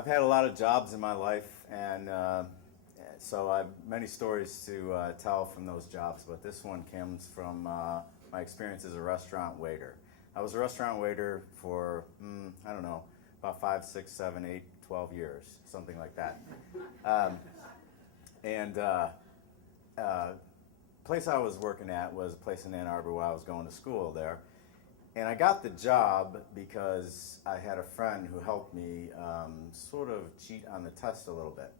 I've had a lot of jobs in my life, and so I have many stories to tell from those jobs, but this one comes from my experience as a restaurant waiter. I was a restaurant waiter for, I don't know, about 5, 6, 7, 8, 12 years, something like that. And place I was working at was a place in Ann Arbor where I was going to school there. And I got the job because I had a friend who helped me sort of cheat on the test a little bit.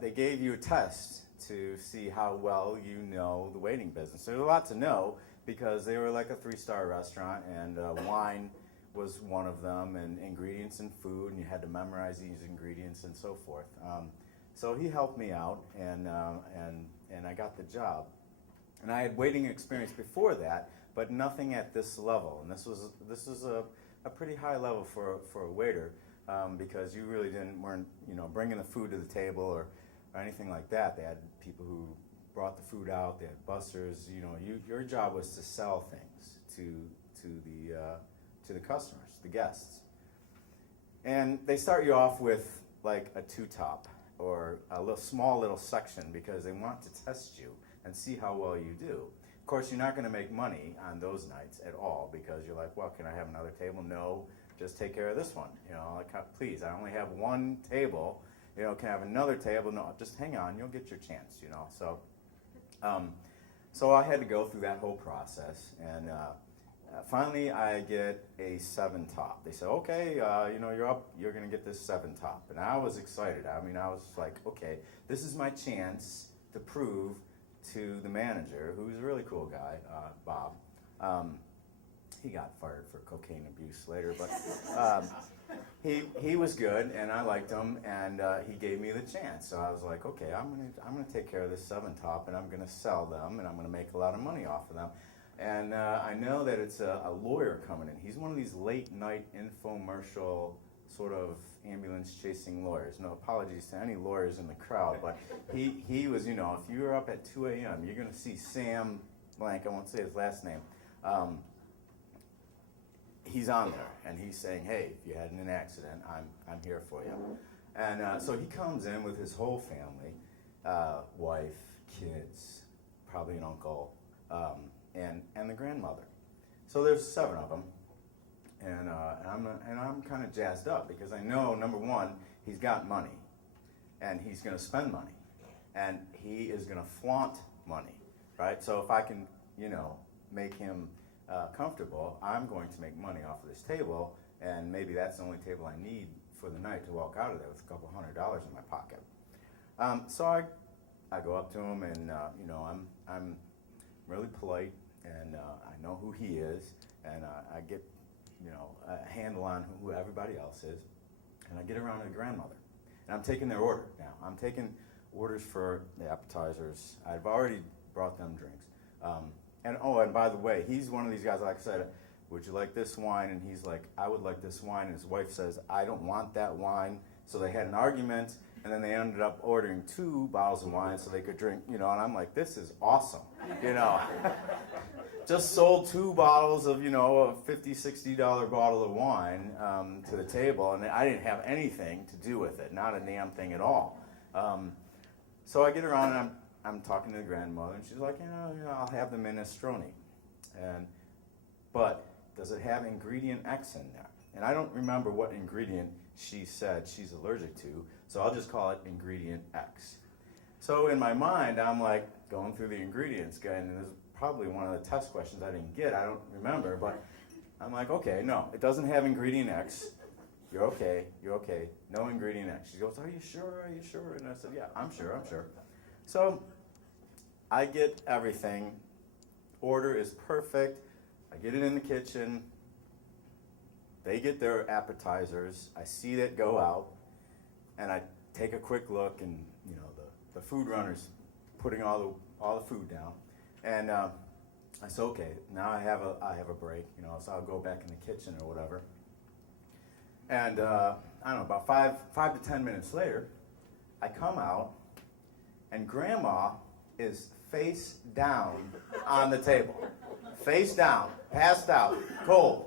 They gave you a test to see how well you know the waiting business. There's a lot to know because they were like a 3-star restaurant, and wine was one of them, and ingredients and food, and you had to memorize these ingredients and so forth. So he helped me out, and I got the job. And I had waiting experience before that, but nothing at this level. And this was a pretty high level for a waiter, because you really weren't bringing the food to the table or anything like that. They had people who brought the food out. They had busters. Your job was to sell things to the customers, the guests. And they start you off with like a 2-top or a small little section because they want to test you and see how well you do. Of course, you're not going to make money on those nights at all because you're like, well, can I have another table? No, just take care of this one. Please, I only have one table. Can I have another table? No, just hang on, you'll get your chance. So I had to go through that whole process, and finally I get a 7-top. They said, okay, you're up. You're going to get this 7-top, and I was excited. I was like, okay, this is my chance to prove to the manager, who's a really cool guy, Bob. He got fired for cocaine abuse later, but he was good, and I liked him, and he gave me the chance. So I was like, okay, I'm gonna take care of this 7-top, and I'm gonna sell them, and I'm gonna make a lot of money off of them. And I know that it's a lawyer coming in. He's one of these late night infomercial sort of ambulance chasing lawyers. No apologies to any lawyers in the crowd, but he was, if you were up at 2 a.m., you're gonna see Sam blank, I won't say his last name. He's on there, and he's saying, hey, if you had an accident, I'm here for you. And so he comes in with his whole family, wife, kids, probably an uncle, and the grandmother. So there's 7 of them, and I'm kind of jazzed up because I know, number one, he's got money, and he's going to spend money, and he is going to flaunt money, right? So if I can, make him comfortable, I'm going to make money off of this table, and maybe that's the only table I need for the night to walk out of there with a couple $100 in my pocket. So I go up to him, and I'm really polite, and I know who he is, and I get a handle on who everybody else is, and I get around to the grandmother, and I'm taking their order now. I'm taking orders for the appetizers. I've already brought them drinks. And by the way, he's one of these guys, like I said, would you like this wine? And he's like, I would like this wine. And his wife says, I don't want that wine. So they had an argument, and then they ended up ordering 2 bottles of wine so they could drink, and I'm like, this is awesome, Just sold 2 bottles of, a $50, $60 bottle of wine to the table, and I didn't have anything to do with it, not a damn thing at all. So I get around, and I'm talking to the grandmother, and she's like, I'll have the minestrone. But does it have ingredient X in there? And I don't remember what ingredient she said she's allergic to, so I'll just call it ingredient X. So in my mind, I'm like going through the ingredients, and this is probably one of the test questions I didn't get. I don't remember, but I'm like, okay, no, it doesn't have ingredient X. You're okay. No ingredient X. She goes, are you sure? And I said, yeah, I'm sure. So I get everything. Order is perfect. I get it in the kitchen. They get their appetizers. I see that go out, and I take a quick look, and the food runner's putting all the food down, and I said, okay, now I have a break, so I'll go back in the kitchen or whatever. And I don't know, about 5 to 10 minutes later, I come out, and Grandma is face down on the table. Face down, passed out, cold.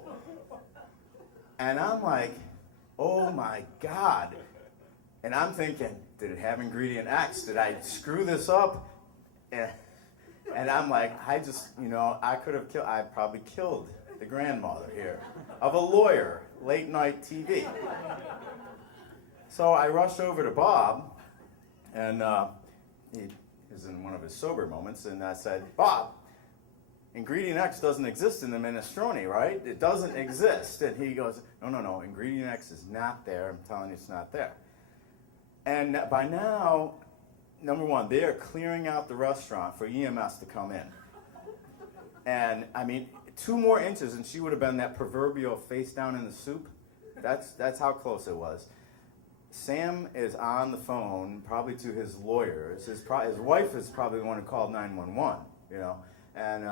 And I'm like, oh my God. And I'm thinking, did it have ingredient X? Did I screw this up? And I'm like, I probably killed the grandmother here of a lawyer, late night TV. So I rushed over to Bob, and he was in one of his sober moments, and I said, Bob, ingredient X doesn't exist in the minestrone, right? It doesn't exist. And he goes, no, ingredient X is not there. I'm telling you it's not there. And by now, number one, they are clearing out the restaurant for EMS to come in. And I mean, 2 more inches and she would have been that proverbial face down in the soup. That's how close it was. Sam is on the phone, probably to his lawyers. His wife is probably the one who called 911, you know. And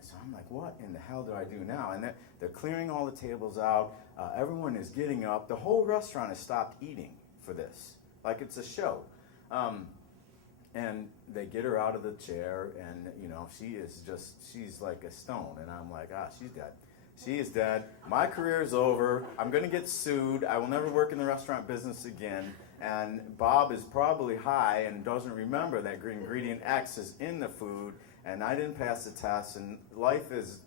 so I'm like, what in the hell do I do now? And they're clearing all the tables out. Everyone is getting up. The whole restaurant has stopped eating for this, like it's a show. And they get her out of the chair, and you know, she's like a stone. And I'm like, she's dead. She is dead. My career is over. I'm going to get sued. I will never work in the restaurant business again. And Bob is probably high and doesn't remember that ingredient X is in the food, and I didn't pass the test, and life is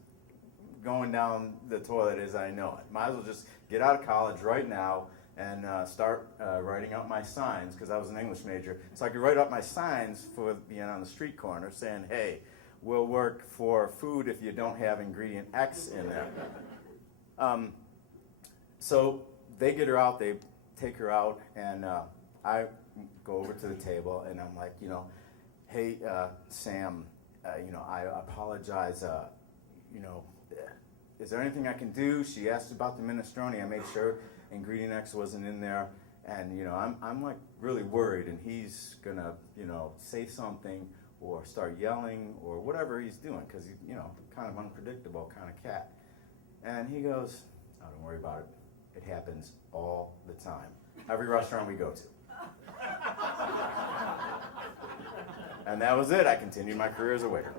going down the toilet as I know it. Might as well just get out of college right now and start writing out my signs, because I was an English major. So I could write up my signs for being on the street corner saying, hey, we'll work for food if you don't have ingredient X in there. So they get her out, they take her out, and I go over to the table, and I'm like, you know, hey, Sam, you know, I apologize, you know, is there anything I can do? She asked about the minestrone. I made sure ingredient X wasn't in there, and you know, I'm like really worried, and he's gonna, you know, say something or start yelling or whatever he's doing, because he's, you know, kind of unpredictable kind of cat. And he goes, oh, don't worry about it. It happens all the time. Every restaurant we go to. And that was it. I continued my career as a waiter.